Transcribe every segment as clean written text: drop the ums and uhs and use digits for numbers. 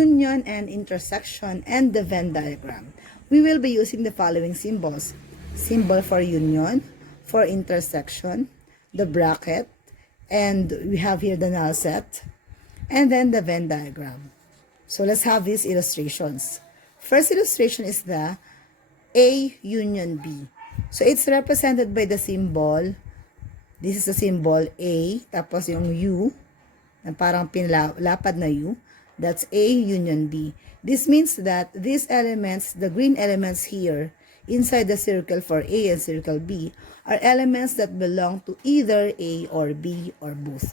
union and intersection, and the Venn diagram. We will be using the following symbols. Symbol for union, for intersection, the bracket, and we have here the null set, and then the Venn diagram. So let's have these illustrations. First illustration is the A union B. So it's represented by the symbol. This is the symbol A, tapos yung U, na parang pinalapad na U. That's A union B. This means that these elements, the green elements here, inside the circle for A and circle B, are elements that belong to either A or B or both.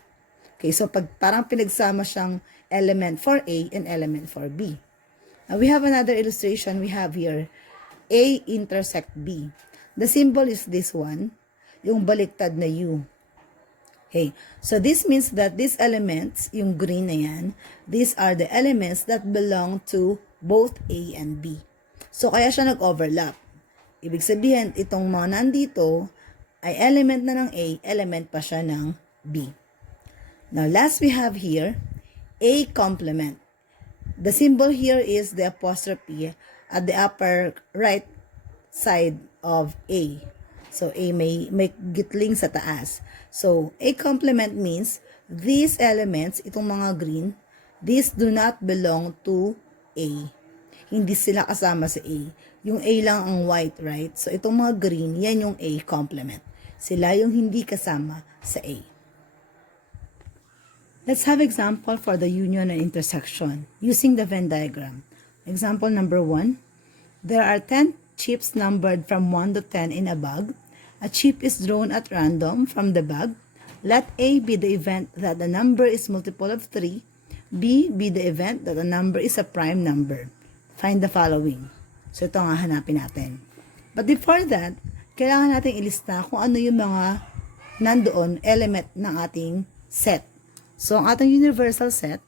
Okay, so parang pinagsama siyang element for A and element for B. Now we have another illustration. We have here A intersect B. The symbol is this one, yung baliktad na U. Okay, so this means that these elements, yung green na yan, these are the elements that belong to both A and B. So kaya siya nag-overlap. Ibig sabihin, itong mga nandito ay element na ng A, element pa siya ng B. Now last we have here, A complement. The symbol here is the apostrophe at the upper right side of A. So A may gitling sa taas. So A complement means these elements, itong mga green, these do not belong to A. Hindi sila kasama sa A. Yung A lang ang white, right? So itong mga green, yan yung A complement. Sila yung hindi kasama sa A. Let's have example for the union and intersection using the Venn diagram. Example number 1. There are 10 chips numbered from 1 to 10 in a bag. A chip is drawn at random from the bag. Let A be the event that the number is multiple of 3. B be the event that the number is a prime number. Find the following. So ito ang hanapin natin. But before that, kailangan natin ilista kung ano yung mga nandoon element ng ating set. So ang ating universal set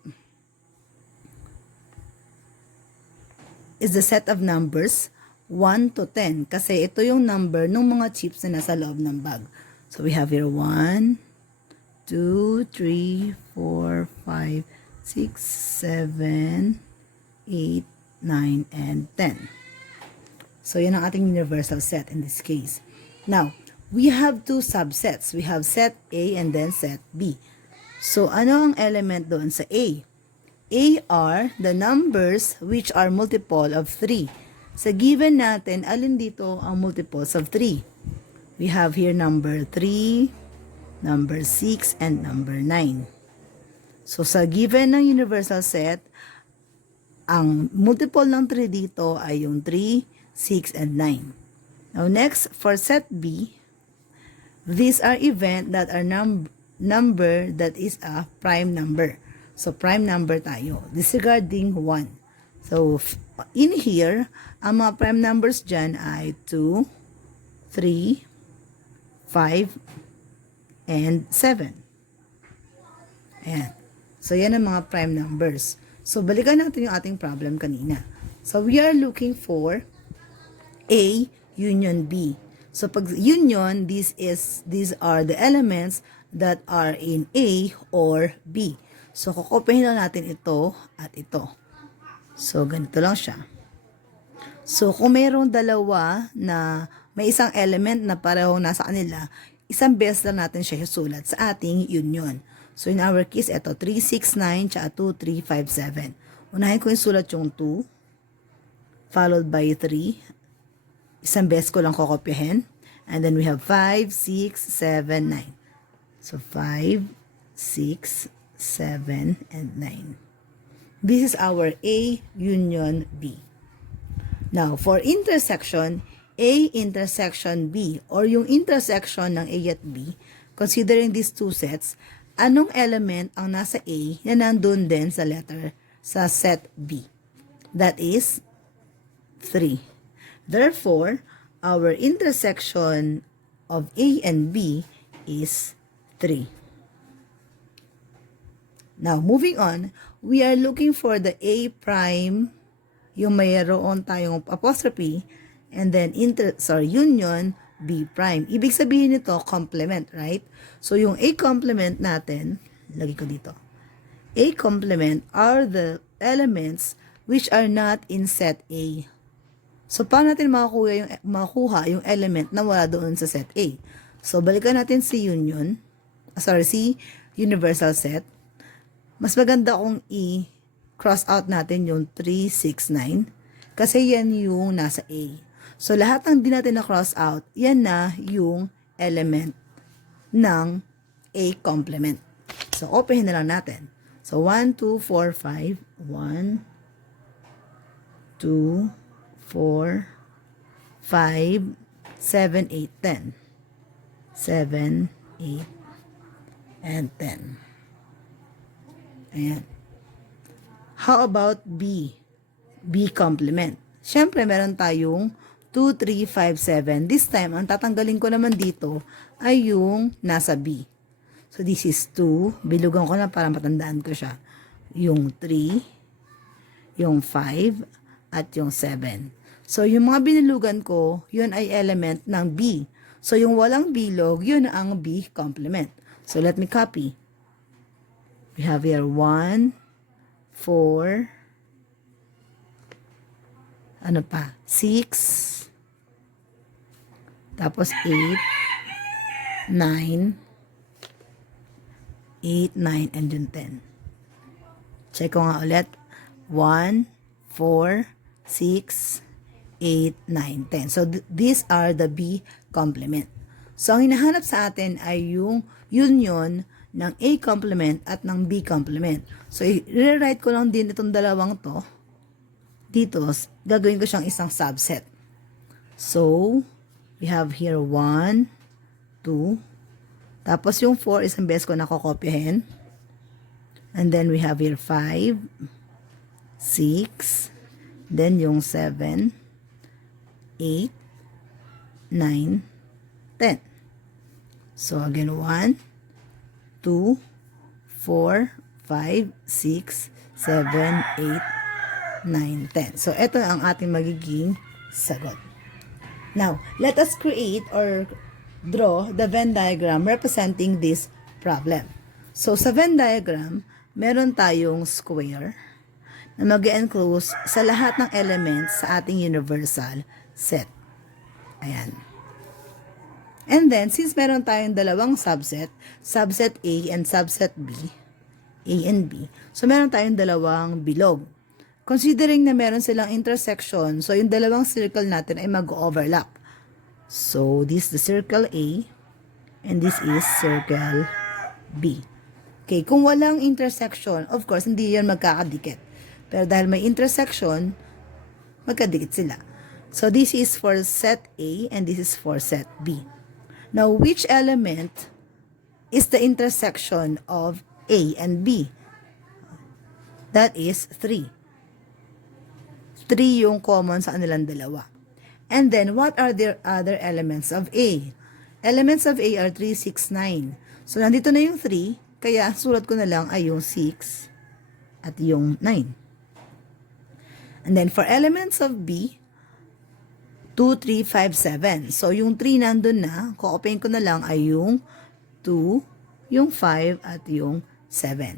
is the set of numbers 1 to 10 kasi ito yung number ng mga chips na nasa loob ng bag. So we have here 1, 2, 3, 4, 5, 6, 7, 8, 9, and 10. So yan ang ating universal set in this case. Now, we have two subsets. We have set A and then set B. So ano ang element doon sa A? A are the numbers which are multiple of 3. Sa given natin, alin dito ang multiples of 3? We have here number 3, number 6, and number 9. So sa given ng universal set, ang multiple ng 3 dito ay yung 3, 6, and 9. Now next, for set B, these are event that are number that is a prime number. So prime number tayo, disregarding 1. So in here, ang mga prime numbers dyan ay 2, 3, 5, and 7. Ayan. So yan ang mga prime numbers. So balikan natin yung ating problem kanina. So we are looking for A union B. So pag union, these are the elements that are in A or B. So kukupihin lang natin ito at ito. So ganito lang siya. So kung mayroong dalawa na may isang element na pareho nasa kanila, isang beses lang natin siya isulat sa ating union. So in our case, ito 3, 6, 9, tsaka 2, 3, 5, 7. Unahin ko isulat yung 2, followed by 3. Isang beses ko lang kokopyahin. And then we have 5, 6, 7, 9. So 5, 6, 7, and 9. This is our A union B. Now, for intersection, A intersection B, or yung intersection ng A at B, considering these two sets, anong element ang nasa A na nandun din sa set B? That is 3. Therefore, our intersection of A and B is 3. Now, moving on, we are looking for the A prime, yung mayroon tayong apostrophe, and then union B prime. Ibig sabihin nito, complement, right? So, yung A complement natin, lagi ko dito. A complement are the elements which are not in set A. So, paano natin makuha yung element na wala doon sa set A? So, balikan natin si si universal set. Mas maganda kung i-cross out natin yung 3, 6, 9 kasi yan yung nasa A. So, lahat ng di natin na-cross out, yan na yung element ng A complement. So, open na lang natin. So, 1, 2, 4, 5. 1, 2, 4, 5, 7, 8, 10. 7, 8, and 10. Ayan. How about B? B complement. Siyempre, meron tayong 2, 3, 5, 7. This time, ang tatanggalin ko naman dito ay yung nasa B. So, this is 2. Bilugan ko na para matandaan ko siya. Yung 3, yung 5, at yung 7. So, yung mga binilugan ko, yun ay element ng B. So, yung walang bilog, yun ang B complement. So, let me copy. We have here 1, 4, 6, tapos 8, 9, 9, and yung 10. Check ko nga ulit. 1, 4, 6, 8, 9, 10. So, these are the B complement. So, ang hinahanap sa atin ay yung union ng A complement at ng B complement. So, i-rewrite ko lang din itong dalawang to. Dito, gagawin ko siyang isang subset. So, we have here 1, 2. Tapos, yung 4 isang beses ko nakokopyahin. And then, we have here 5, 6, then yung 7, 8, 9, 10. So, again, 1, 2, 4, 5, 6, 7, 8, 9, 10. So, ito ang ating magiging sagot. Now, let us create or draw the Venn diagram representing this problem. So, sa Venn diagram, meron tayong square na mag-enclose sa lahat ng elements sa ating universal set. Ayan. And then, since meron tayong dalawang subset, subset A and subset B, A and B, so meron tayong dalawang bilog. Considering na meron silang intersection, so yung dalawang circle natin ay mag-overlap. So, this is the circle A, and this is circle B. Okay, kung walang intersection, of course, hindi yan magkakadikit. Pero dahil may intersection, magkadikit sila. So, this is for set A and this is for set B. Now, which element is the intersection of A and B? That is 3. 3 yung common sa kanilang dalawa. And then, what are the other elements of A? Elements of A are 3, 6, 9. So, nandito na yung 3, kaya sulat ko na lang ay yung 6 at yung 9. And then, for elements of B, 2, 3, 5, 7. So, yung 3 nandun na, ko-open ko na lang ay yung 2, yung 5, at yung 7.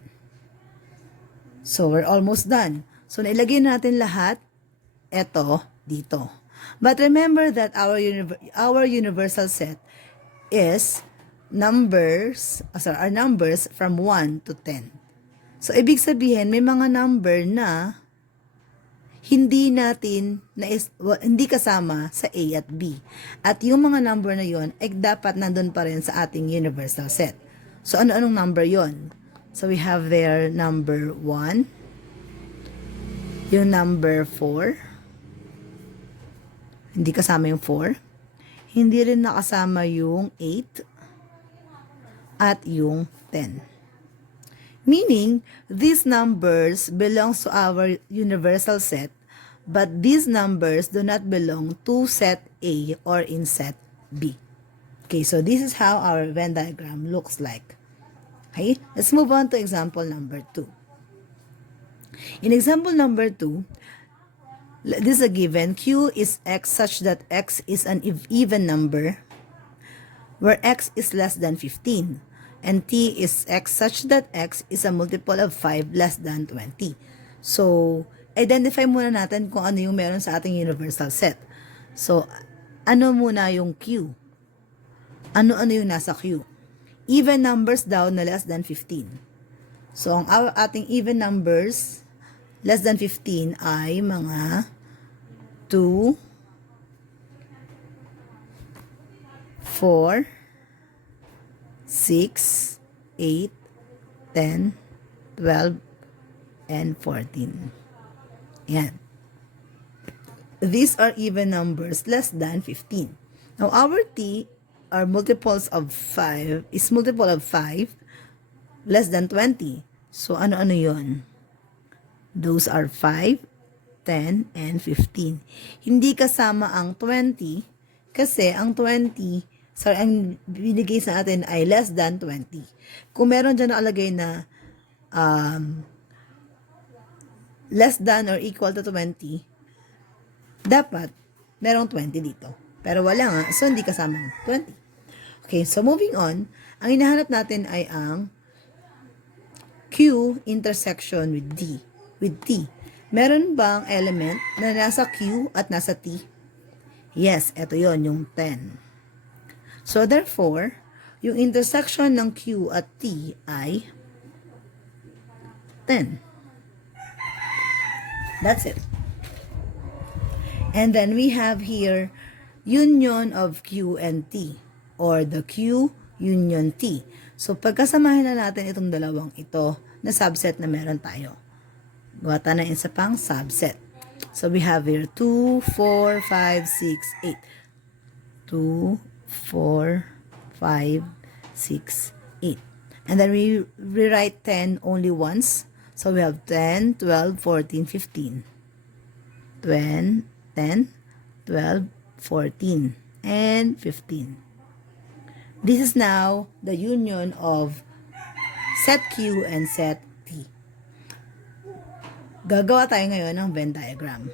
So, we're almost done. So, nailagay natin lahat, eto, dito. But remember that our universal set is are numbers from 1 to 10. So, ibig sabihin, may mga number na hindi kasama sa A at B. At yung mga number na yon ay dapat nandun pa rin sa ating universal set. So, ano-anong number yon? So, we have there number 1, yung number 4, hindi kasama yung 4, hindi rin nakasama yung 8, at yung 10. Meaning, these numbers belongs to our universal set, but these numbers do not belong to set A or in set B. Okay, so this is how our Venn diagram looks like. Okay, let's move on to example number 2. In example number 2, this is a given. Q is X such that X is an even number where X is less than 15. And T is X such that X is a multiple of 5 less than 20. So, identify muna natin kung ano yung meron sa ating universal set. So, ano muna yung Q? Ano-ano yung nasa Q? Even numbers daw na less than 15. So, ang ating even numbers less than 15 ay mga 2, 4, 6, 8, 10, 12, and 14. Yan. These are even numbers less than 15. Now, our T are multiples of 5, is multiple of 5 less than 20. So, ano-ano yon? Those are 5, 10, and 15. Hindi kasama ang 20 kasi ang 20, sorry, ang binigay sa atin ay less than 20. Kung meron dyan nakalagay na less than or equal to 20, dapat merong 20 dito. Pero wala nga, so hindi kasama ang 20. Okay, so moving on, ang hinahanap natin ay ang Q intersection with T. Meron bang element na nasa Q at nasa T? Yes, ito yon yung 10. So therefore, yung intersection ng Q at T ay 10. That's it. And then we have here union of Q and T or the Q union T. So pagkasamahin na natin itong dalawang ito na subset na meron tayo. Gawa tayo ng isa pang subset. So we have here 2, 4, 5, 6, 8. 2, 4, 5, 6, 8. And then we rewrite 10 only once. So we have 10, 12, 14, 15. 10, 12, 14, and 15. This is now the union of set Q and set T. Gagawa tayo ngayon ng Venn diagram.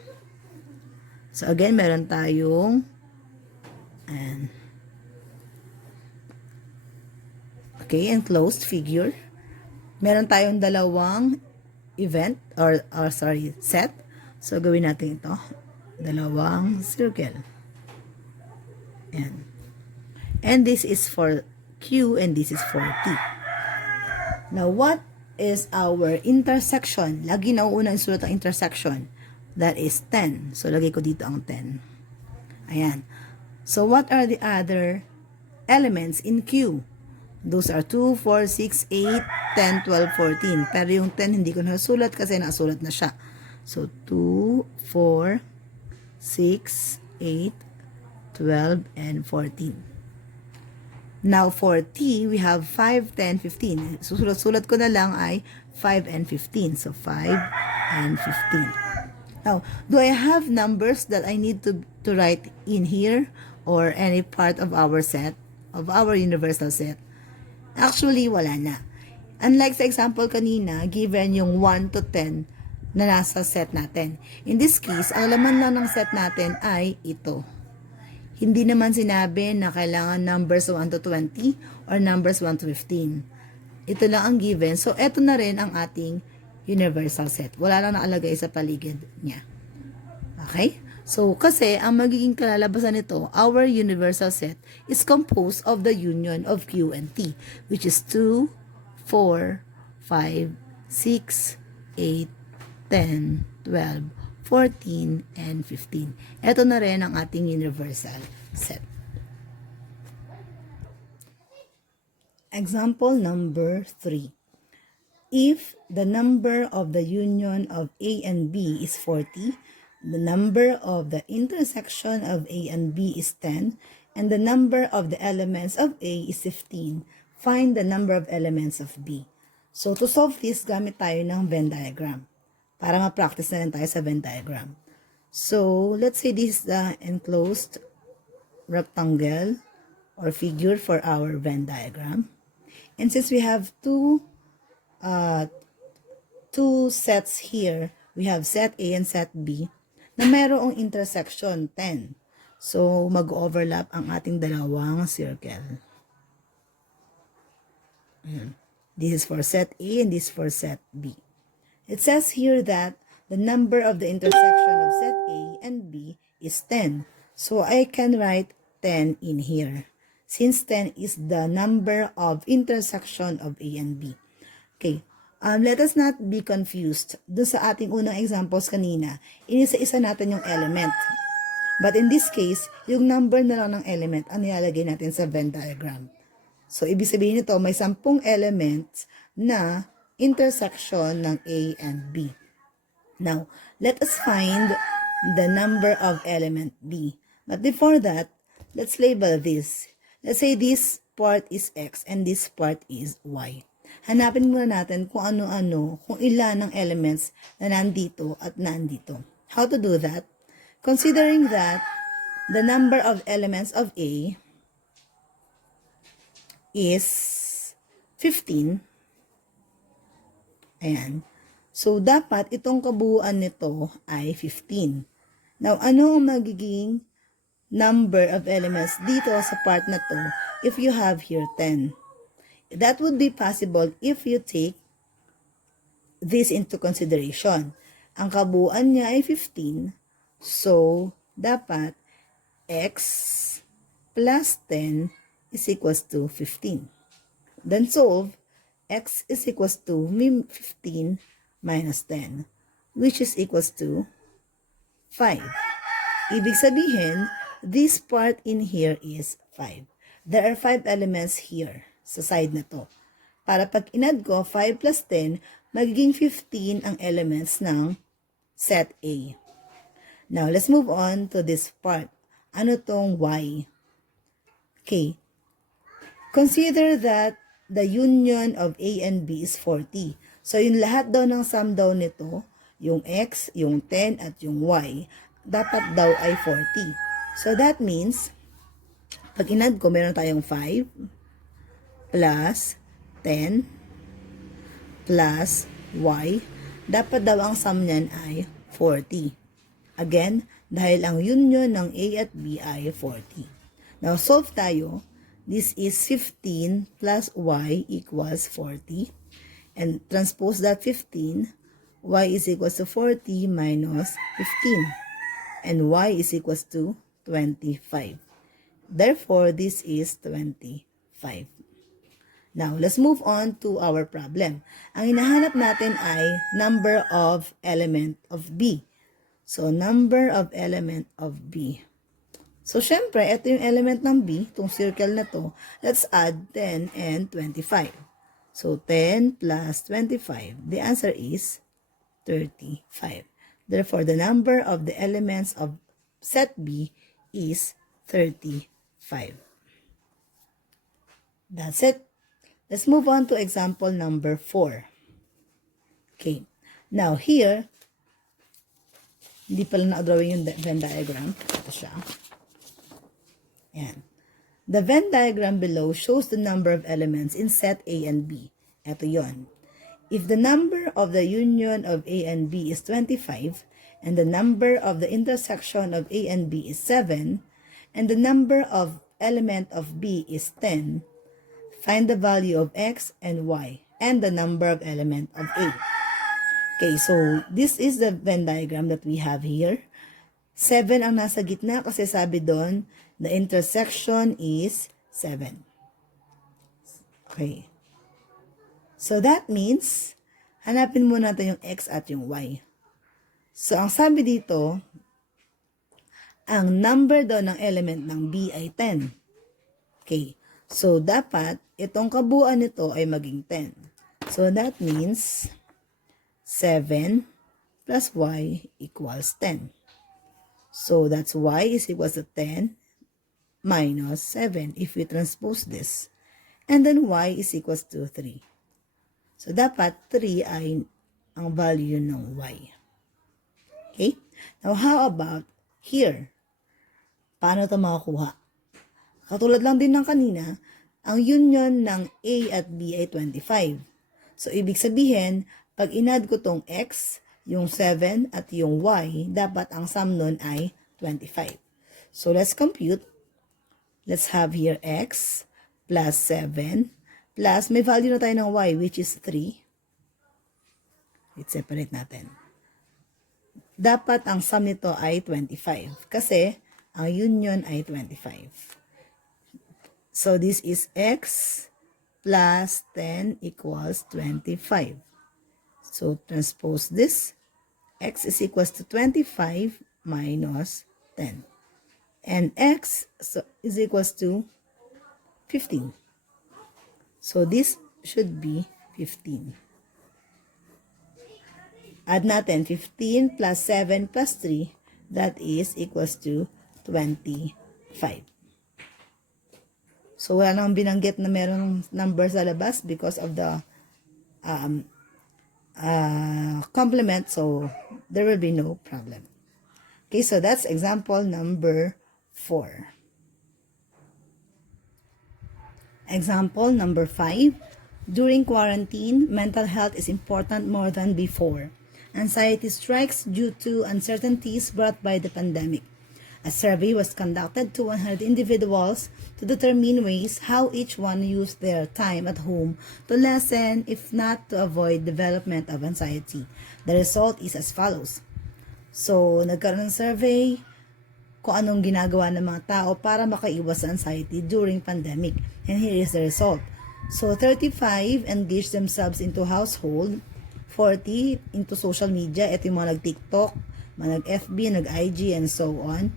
So again, meron tayong enclosed figure. Meron tayong dalawang event or set. So gawin natin ito. Dalawang circle. And this is for Q and this is for T. Now, what is our intersection? Lagi nauuna yung sulat ang intersection. That is 10. So, lagay ko dito ang 10. Ayan. So, what are the other elements in Q? Those are 2, 4, 6, 8, 10, 12, 14. Pero yung 10 hindi ko nasulat kasi nasulat na siya. So, 2, 4, 6, 8, 12, and 14. Now, for T, we have 5, 10, 15. Susulat-sulat ko na lang ay 5 and 15. So, 5 and 15. Now, do I have numbers that I need to write in here or any part of our set, of our universal set? Actually, wala na. Unlike sa example kanina, given yung 1 to 10 na nasa set natin. In this case, ang laman lang ng set natin ay ito. Hindi naman sinabi na kailangan numbers 1 to 20 or numbers 1 to 15. Ito lang ang given. So, ito na rin ang ating universal set. Wala lang nakalagay sa paligid niya. Okay? So, kasi ang magiging kalalabasan nito, our universal set is composed of the union of Q and T, which is 2, 4, 5, 6, 8, 10, 12, 14, and 15. Ito na rin ang ating universal set. Example number 3. If the number of the union of A and B is 40, the number of the intersection of A and B is 10, and the number of the elements of A is 15, find the number of elements of B. So, to solve this, gamit tayo ng Venn diagram. Para ma-practice na rin tayo sa Venn diagram. So, let's say this is the enclosed rectangle or figure for our Venn diagram. And since we have two sets here, we have set A and set B, na mayroong intersection 10. So, mag-overlap ang ating dalawang circle. This is for set A and this is for set B. It says here that the number of the intersection of set A and B is 10. So I can write 10 in here, since 10 is the number of intersection of A and B. Okay, let us not be confused. Doon sa ating unang examples kanina, inisa-isa natin yung element. But in this case, yung number na lang ng element ang nilalagay natin sa Venn diagram. So, ibig sabihin nito, may 10 elements na intersection ng A and B. Now, let us find the number of element B. But before that, let's label this. Let's say this part is X and this part is Y. Hanapin muna natin kung ano-ano, kung ilan ng elements na nandito at nandito. How to do that? Considering that the number of elements of A is 15, ayan. So, dapat itong kabuuan nito ay 15. Now, ano ang magiging number of elements dito sa part na to if you have here 10? That would be possible if you take this into consideration. Ang kabuuan niya ay 15. So, dapat X plus 10 is equals to 15. Then solve, X is equals to 15 minus 10, which is equals to 5. Ibig sabihin, this part in here is 5. There are 5 elements here sa side na to. Para pag inad ko, 5 plus 10, magiging 15 ang elements ng set A. Now, let's move on to this part. Ano tong Y? Okay. Consider that the union of A and B is 40. So, yung lahat daw ng sum daw nito, yung X, yung 10, at yung Y, dapat daw ay 40. So, that means, pag inad ko, meron tayong 5 plus 10 plus Y. Dapat daw ang sum niyan ay 40. Again, dahil ang union ng A at B ay 40. Now, solve tayo. This is 15 plus Y equals 40. And transpose that 15. Y is equals to 40 minus 15. And Y is equals to 25. Therefore, this is 25. Now, let's move on to our problem. Ang hinahanap natin ay number of element of B. So, number of element of B. So, syempre, ito yung element ng B, itong circle na to. Let's add 10 and 25. So, 10 plus 25. The answer is 35. Therefore, the number of the elements of set B is 35. That's it. Let's move on to example number 4. Okay. Now, here, hindi pala na-drawing yung Venn diagram. Ito siya. Ayan. The Venn diagram below shows the number of elements in set A and B. Ito yon. If the number of the union of A and B is 25, and the number of the intersection of A and B is 7, and the number of element of B is 10, find the value of X and Y, and the number of element of A. Okay, so this is the Venn diagram that we have here. 7 ang nasa gitna kasi sabi doon, the intersection is 7. Okay. So that means, hanapin muna natin yung X at yung Y. So ang sabi dito, ang number daw ng element ng B ay 10. Okay. So dapat, itong kabuuan nito ay maging 10. So that means, 7 plus Y equals 10. So that's Y is equals to 10 minus 7 if we transpose this. And then Y is equals to 3. So dapat 3 ay ang value ng Y. Okay? Now how about here? Paano ito makakuha? Katulad lang din ng kanina, ang union ng A at B ay 25. So ibig sabihin, pag inad ko tong X, yung 7 at yung Y, dapat ang sum nun ay 25. So, let's compute. Let's have here X plus 7 plus, may value na tayo ng Y, which is 3. I-separate natin. Dapat ang sum nito ay 25 kasi ang union ay 25. So this is x plus 10 equals 25. So transpose this. X is equals to 25 minus 10. And x is equals to 15. So this should be 15. Add natin 15 plus 7 plus 3, that is equals to 25. So wala nang binanggit na merong number sa labas because of the complement, so there will be no problem. Okay, so that's example number 4. Example number 5. During quarantine, mental health is important more than before. Anxiety strikes due to uncertainties brought by the pandemic. A survey was conducted to 100 individuals to determine ways how each one used their time at home to lessen, if not to avoid, development of anxiety. The result is as follows. So, nagkaroon ng survey kung anong ginagawa ng mga tao para makaiwas sa anxiety during pandemic. And here is the result. So, 35 engaged themselves into household, 40 into social media. Ito yung mga nag-TikTok, mga nag-FB, nag-IG, and so on.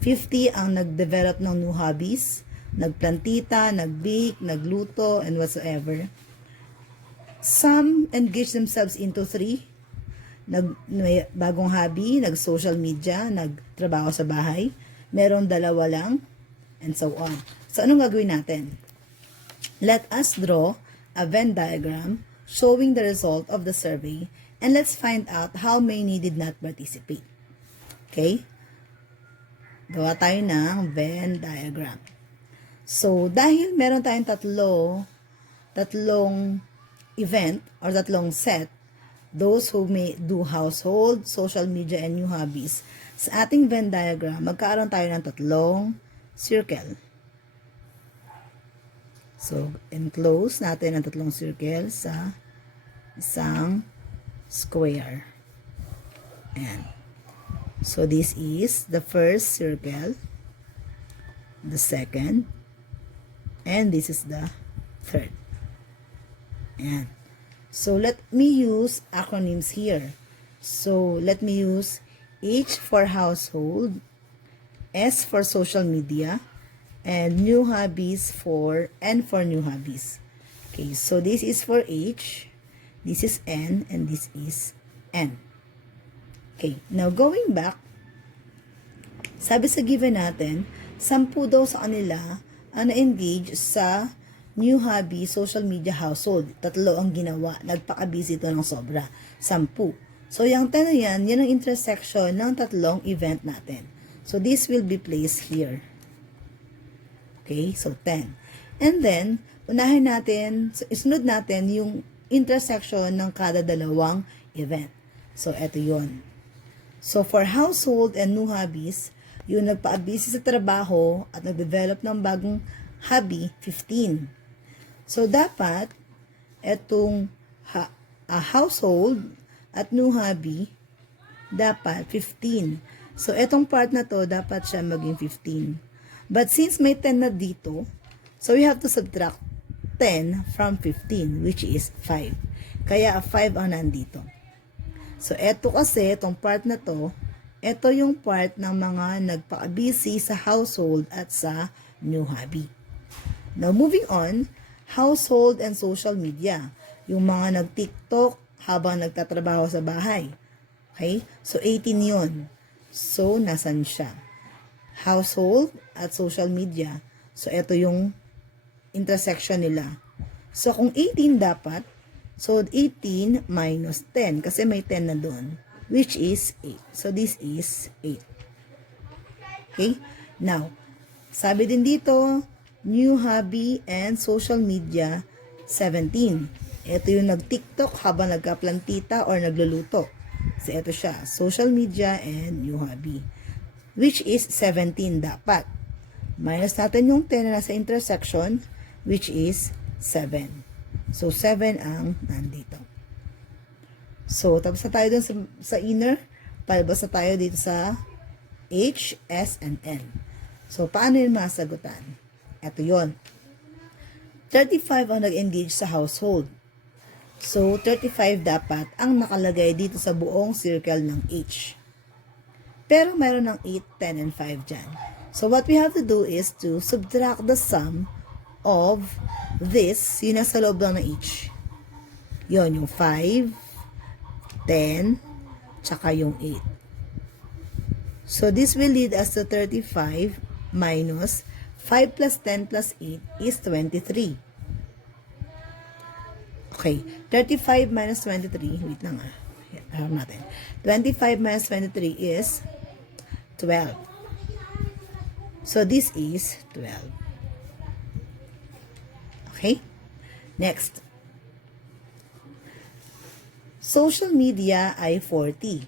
50 ang nag-develop ng new hobbies, nagplantita, nag-bake, nagluto, and whatsoever. Some engaged themselves into 3. May bagong hobby, nag-social media, nagtrabaho sa bahay. Meron 2 lang, and so on. So, anong gagawin natin? Let us draw a Venn diagram showing the result of the survey, and let's find out how many did not participate. Okay? Gawa tayo ng Venn diagram. So, dahil meron tayong tatlong event or tatlong set, those who may do household, social media, and new hobbies, sa ating Venn diagram, magkakaroon tayo ng 3 circle. So, enclose natin ang 3 circle sa isang square. Ayan. So, this is the first circle, the second, and this is the third. Ayan. So, let me use acronyms here. So, let me use H for household, S for social media, and new hobbies for N for new hobbies. Okay, so this is for H, this is N, and this is N. Okay, now going back, sabi sa given natin, 10 daw sa kanila ang na-engage sa new hobby, social media, household. 3 ang ginawa. Nagpaka-busy ito ng sobra. 10. So, yung 10 na yan ang intersection ng 3 event natin. So, this will be placed here. Okay, so 10. And then, unahin natin, so isunod natin yung intersection ng kada 2 event. So, eto yun. So, for household and new hobbies, yung nagpa-busy sa trabaho at nag-develop ng bagong hobby, 15. So, dapat, etong household at new hobby, dapat 15. So, etong part na to, dapat siya maging 15. But since may 10 na dito, so we have to subtract 10 from 15, which is 5. Kaya 5 ang nandito. So, eto kasi, itong part na to, eto yung part ng mga nagpaka-busy sa household at sa new hobby. Now, moving on, household and social media. Yung mga nag-TikTok habang nagtatrabaho sa bahay. Okay? So, 18 yun. So, nasan siya? Household at social media. So, ito yung intersection nila. So, kung 18 dapat, so 18 minus 10, kasi may 10 na doon, which is 8. So, this is 8. Okay? Now, sabi din dito, new hobby and social media, 17. Ito yung nag-TikTok habang nagka-plantita or nagluluto. So, ito siya, social media and new hobby, which is 17 dapat. Minus natin yung 10 na nasa intersection, which is 7. So, 7 ang nandito. So, tapos na tayo dun sa inner. Palabas na tayo dito sa H, S, and N. So, paano yun masagutan? Ito yun. 35 ang nag-engage sa household. So, 35 dapat ang nakalagay dito sa buong circle ng H. Pero meron ng 8, 10, and 5 dyan. So, what we have to do is to subtract the sum of this, yun nasa loob lang ng H. Yun, yung 5, 10, tsaka yung 8. So, this will lead us to 35 minus 5 plus 10 plus 8 is 23. Okay, 35 minus 23, wait lang harap natin. 25 minus 23 is 12. So, this is 12. Okay, next. Social media ay 40.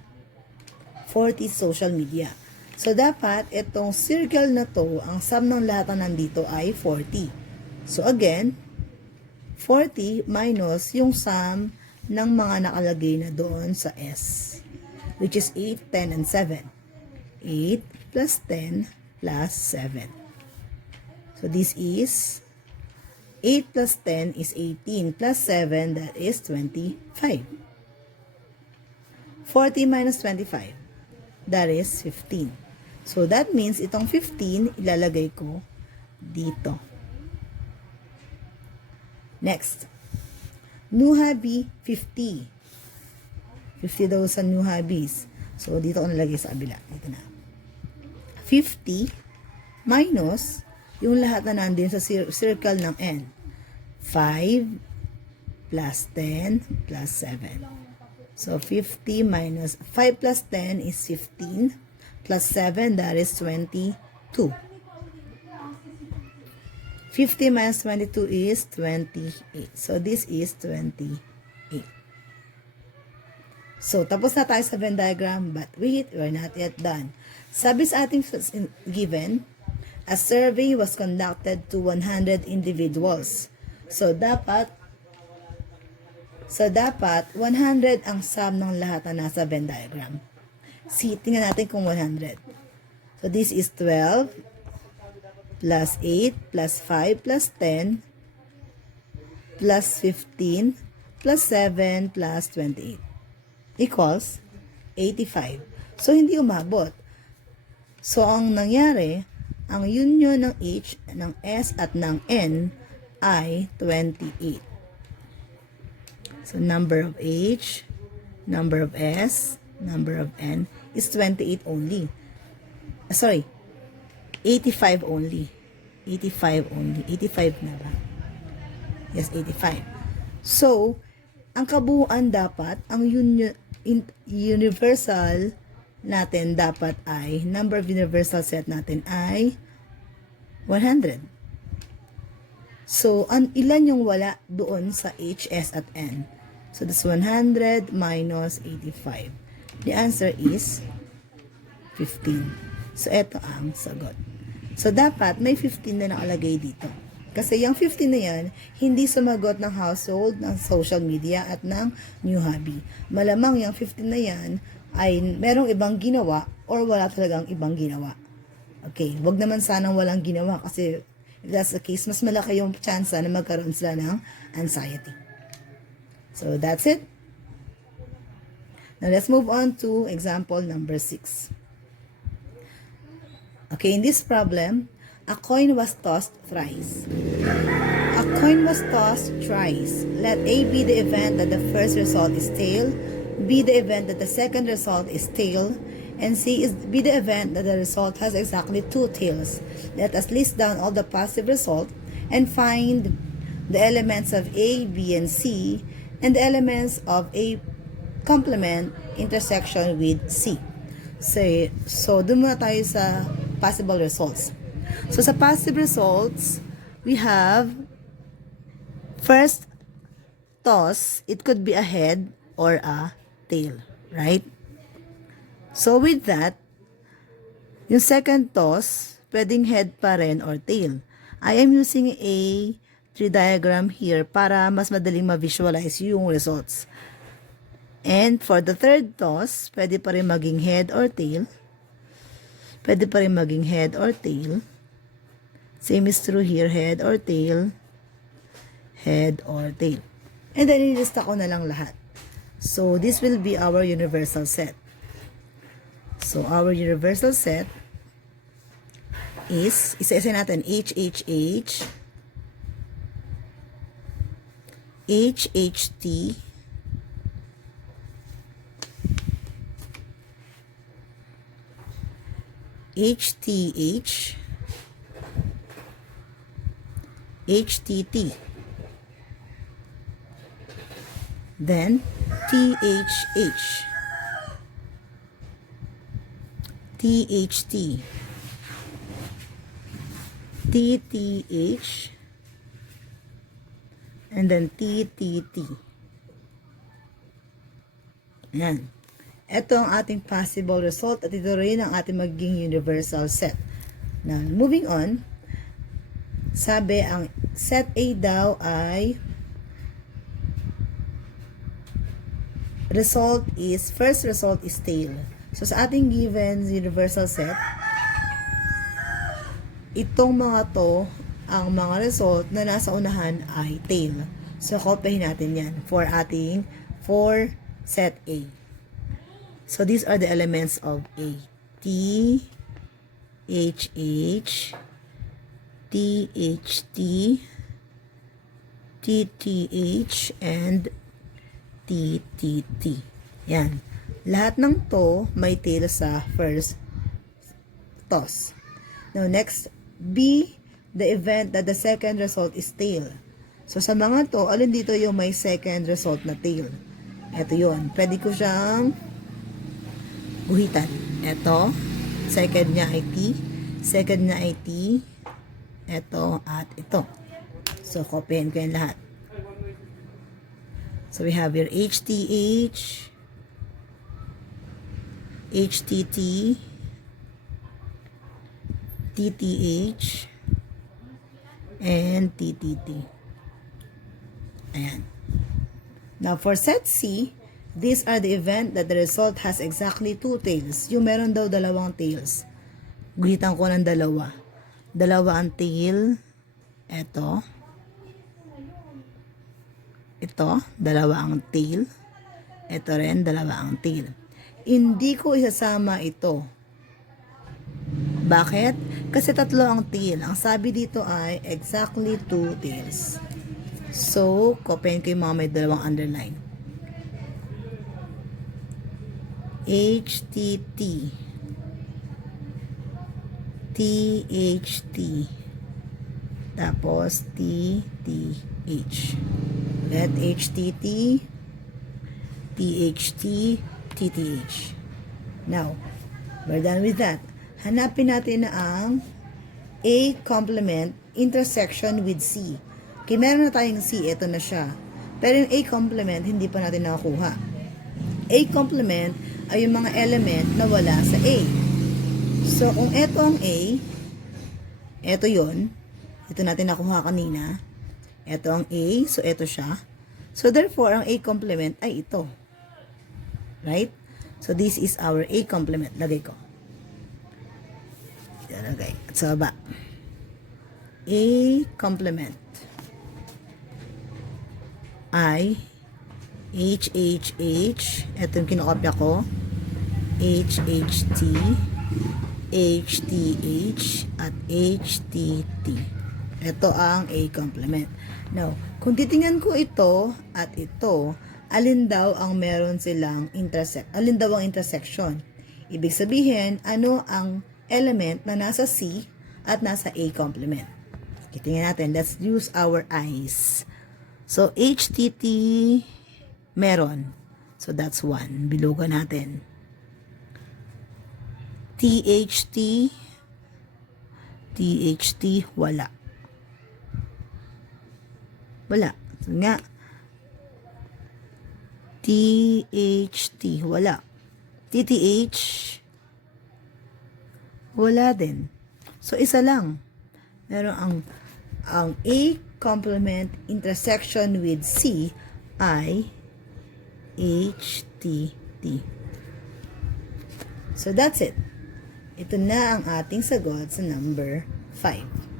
40 social media. So, dapat itong circle na to, ang sum ng lahat na nandito ay 40. So, again, 40 minus yung sum ng mga nakalagay na doon sa S, which is 8, 10, and 7. 8 plus 10 plus 7. So, this is 8 plus 10 is 18 plus 7, that is 25. 40 minus 25. That is 15. So, that means itong 15, ilalagay ko dito. Next. New hobby, 50. 50 daw sa new hobbies. So, dito ko nalagay sa kabila. Dito na. 50 minus yung lahat na nandun sa circle ng N. 5 plus 10 plus 7. So, 50 minus 5 plus 10 is 15 plus 7, that is 22. 50 minus 22 is 28. So, this is 28. So, tapos na tayo sa Venn diagram, but wait, we're not yet done. Sabi sa ating given, a survey was conducted to 100 individuals. So, dapat 100 ang sum ng lahat na nasa Venn diagram. Tingnan natin kung 100. So, this is 12 plus 8 plus 5 plus 10 plus 15 plus 7 plus 28 equals 85. So, hindi umabot. So, ang nangyari, ang union ng H, ng S, at ng N ay 28. So, number of H, number of S, number of N is 28 only. Sorry, 85 only. 85 only. 85 na ba? Yes, 85. So, ang kabuuan dapat, ang universal natin dapat ay, number of universal set natin ay 100. So, ilan yung wala doon sa H, S, at N? So, that's 100 minus 85. The answer is 15. So, eto ang sagot. So, dapat may 15 na nakalagay dito. Kasi yung 15 na yan, hindi sumagot ng household, ng social media, at ng new hobby. Malamang yung 15 na yan ay merong ibang ginawa or wala talagang ibang ginawa. Okay, wag naman sanang walang ginawa kasi if that's the case, mas malaki yung chance na magkaroon sila ng anxiety. So, that's it. Now, let's move on to example number 6. Okay, in this problem, a coin was tossed thrice. A coin was tossed thrice. Let A be the event that the first result is tail, B the event that the second result is tail, and C is be the event that the result has exactly 2 tails. Let us list down all the positive results and find the elements of A, B, and C, and the elements of A complement intersection with C. So dun muna tayo sa possible results. So sa possible results, we have first toss, it could be a head or a tail, right? So with that, yung second toss, pwedeng head pa rin or tail. I am using a tree diagram here para mas madaling ma-visualize yung results. And for the third toss, pwede pa rin maging head or tail. Pwede pa rin maging head or tail. Same is true here, head or tail. Head or tail. And then, ilista ko na lang lahat. So, this will be our universal set. So, our universal set is, isa-isa natin, H, H, H, H, H, T, H, T, H, H, T, T. Then, T, H, H. T, H, T. T, T, H. And then T, T, T. Ayan. Ito ang ating possible result at ito rin ang ating magiging universal set. Now, moving on, sabi ang set A daw ay first result is tail. So, sa ating given universal set, itong mga to, ang mga result na nasa unahan ay tail. So, kopyahin natin yan for set A. So, these are the elements of A. T, H, H, T, H, T, T, T, H, and T, T, T. Yan. Lahat ng to may tail sa first toss. Now, next, B, the event that the second result is tail. So, sa mga to, alin dito yung may second result na tail? Ito yun. Pwede ko siyang guhitan. Ito, second niya ay T, second niya ay T, ito at ito. So, kopyahin ko yan lahat. So, we have here HTH, HTT, TTH, and TTT. Ayan. Now, for set C, these are the event that the result has exactly two tails. Yung meron daw dalawang tails. Guhitan ko ng dalawa. Dalawa ang tail. Ito. Ito. Dalawa ang tail. Ito rin, dalawa ang tail. Hindi ko isasama ito. Bakit? Kasi tatlo ang tail. Ang sabi dito ay exactly two tails. So, kopyahin ko yung mga may dalawang underline. HTT, THT, tapos TTH. Let HTT, THT, TTH. Now, we're done with that. Hanapin natin na ang A complement intersection with C. Okay, meron na tayong C, ito na siya. Pero yung A complement, hindi pa natin nakakuha. A complement ay yung mga element na wala sa A. So, kung ito ang A, ito yun. Ito natin nakuha kanina. Ito ang A, so ito siya. So, therefore, ang A complement ay ito. Right? So, this is our A complement. Lagay ko. Lagay. At sa baba. A complement ay HHH, ito yung kinokopya ko, HHT, HTH, at HTT. Ito ang A complement. Now, kung titingnan ko ito at ito, alin daw ang meron silang alin daw ang intersection? Ibig sabihin, ano ang element na nasa C at nasa A complement? Tingnan natin. Let's use our eyes. So, HTT, meron. So, that's 1. Bilugan natin. THT, THT, wala. Wala. So, nga. THT, wala. TTH, wala din. So, isa lang. Meron ang A complement intersection with C ay HT, T, T. So, that's it. Ito na ang ating sagot sa number 5.